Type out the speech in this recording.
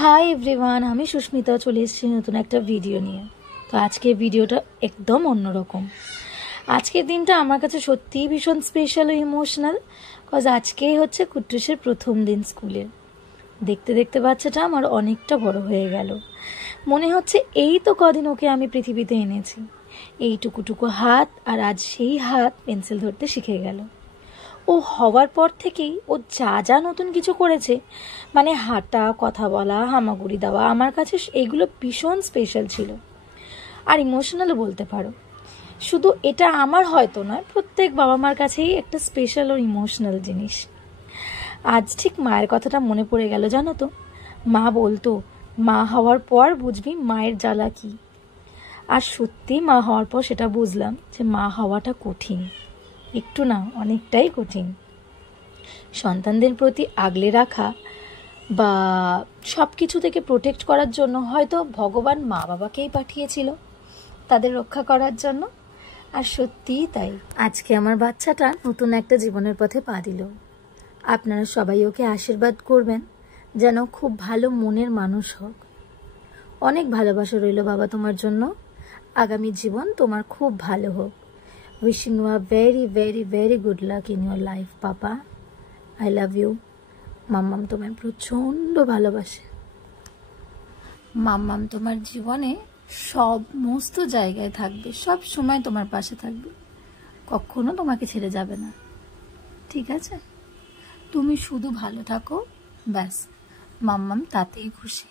Hi everyone, আমি সুস্মিতা চলে এসেছি নতুন একটা ভিডিও নিয়ে। তো আজকে ভিডিওটা একদম অন্যরকম। আজকের দিনটা আমার কাছে সত্যিই ভীষণ স্পেশাল ও ইমোশনাল, কজ আজকেই হচ্ছে কুট্টুসের প্রথম দিন স্কুলের। দেখতে দেখতে বাচ্চাটা আমার অনেকটা বড় হয়ে গেল। মনে হচ্ছে এই তো কদিন ওকে আমি পৃথিবীতে এনেছি। এইটুকুটুকু হাত, আর আজ সেই হাত পেন্সিল ধরতে শিখে গেল। ও হওয়ার পর থেকেই ও যা যা নতুন কিছু করেছে, মানে হাঁটা, কথা বলা, হামাগুড়ি দেওয়া, আমার কাছে এইগুলো ভীষণ স্পেশাল ছিল আর ইমোশনালও বলতে পারো। শুধু এটা আমার হয়তো নয়, প্রত্যেক বাবা মার কাছেই একটা স্পেশাল ও ইমোশনাল জিনিস। আজ ঠিক মায়ের কথাটা মনে পড়ে গেল, জানো তো। মা বলতো, মা হওয়ার পর বুঝবি মায়ের জ্বালা কি। আর সত্যি মা হওয়ার পর সেটা বুঝলাম যে মা হওয়াটা কঠিন, একটু না অনেকটাই কঠিন। সন্তানদের প্রতি আগলে রাখা বা সব কিছু থেকে প্রোটেক্ট করার জন্য হয়তো ভগবান মা বাবাকেই পাঠিয়েছিল তাদের রক্ষা করার জন্য। আর সত্যিই তাই, আজকে আমার বাচ্চাটা নতুন একটা জীবনের পথে পা দিল। আপনারা সবাই ওকে আশীর্বাদ করবেন যেন খুব ভালো মনের মানুষ হোক। অনেক ভালোবাসা রইল বাবা তোমার জন্য। আগামী জীবন তোমার খুব ভালো হোক। Wishing you a very very very good luck in your life, Papa. I love you. মাম্মাম তোমায় প্রচণ্ড ভালোবাসে। মাম্মাম তোমার জীবনে সমস্ত জায়গায় থাকবে, সব সময় তোমার পাশে থাকবে, কখনো তোমাকে ছেড়ে যাবে না, ঠিক আছে? তুমি শুধু ভালো থাকো, ব্যাস, মাম্মাম তাতেই খুশি।